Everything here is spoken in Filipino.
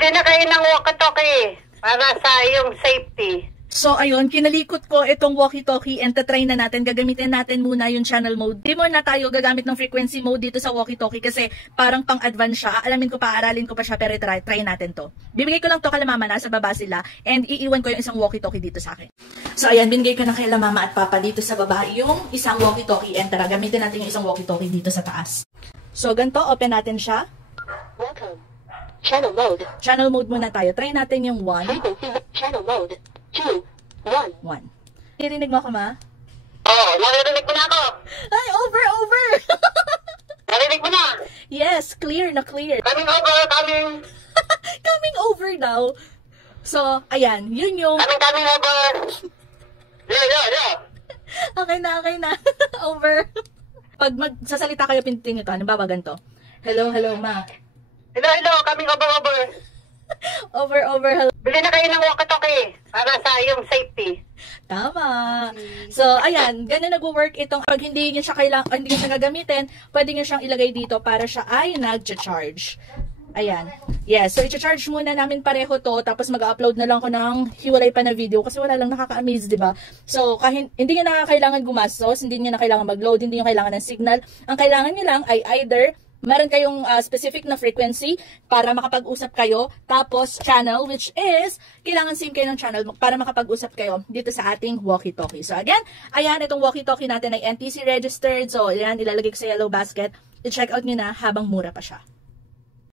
Bili na kayo ng walkie-talkie para sa iyong safety. So, ayun, kinalikot ko itong walkie-talkie and tatry na natin. Gagamitin natin muna yung channel mode. Di muna tayo gagamit ng frequency mode dito sa walkie-talkie kasi parang pang-advance siya. Alamin ko pa, aralin ko pa siya, pero try natin to. Bibigay ko lang to kala mama, nasa baba sila, and iiwan ko yung isang walkie-talkie dito sa akin. So, ayan, binigay ko na kay mama at papa dito sa baba yung isang walkie-talkie, and tara, gamitin natin yung isang walkie-talkie dito sa taas. So, ganito, open natin siya. Welcome. Channel mode. Channel mode muna tayo. Try natin yung 1. Channel mode. 2, 1. 1. Narinig mo ako, ma? Oo, narinig mo na ako. Ay, over! Narinig mo na. Yes, clear na clear. Coming over, coming. Coming over daw. So, ayan, yun yung... Coming over. Yeah. Okay na. Over. Pag magsasalita kayo, pindutin nyo to. Halimbawa, ganito. Hello, ma. Hello, coming over. Over, hello. Bili na kayo ng walkie-talkie para sa iyong safety. Tama. So, ayan, ganun nag-work itong, pag hindi nyo siya gagamitin, pwede nyo siyang ilagay dito para siya ay nag-charge. Ayan. Yes, so i-charge muna namin pareho to, tapos mag-upload na lang ko ng hiwalay pa na video kasi wala lang nakaka-amaze, di ba? So, hindi nyo na kailangan gumastos, hindi nyo na kailangan mag-load, hindi nyo kailangan ng signal. Ang kailangan nyo lang ay either meron kayong specific na frequency para makapag-usap kayo, tapos channel, which is, kailangan same kayo ng channel para makapag-usap kayo dito sa ating walkie-talkie. So again, ayan, itong walkie-talkie natin ay NTC registered. So ayan, ilalagay ko sa yellow basket. I-check out nyo na habang mura pa siya.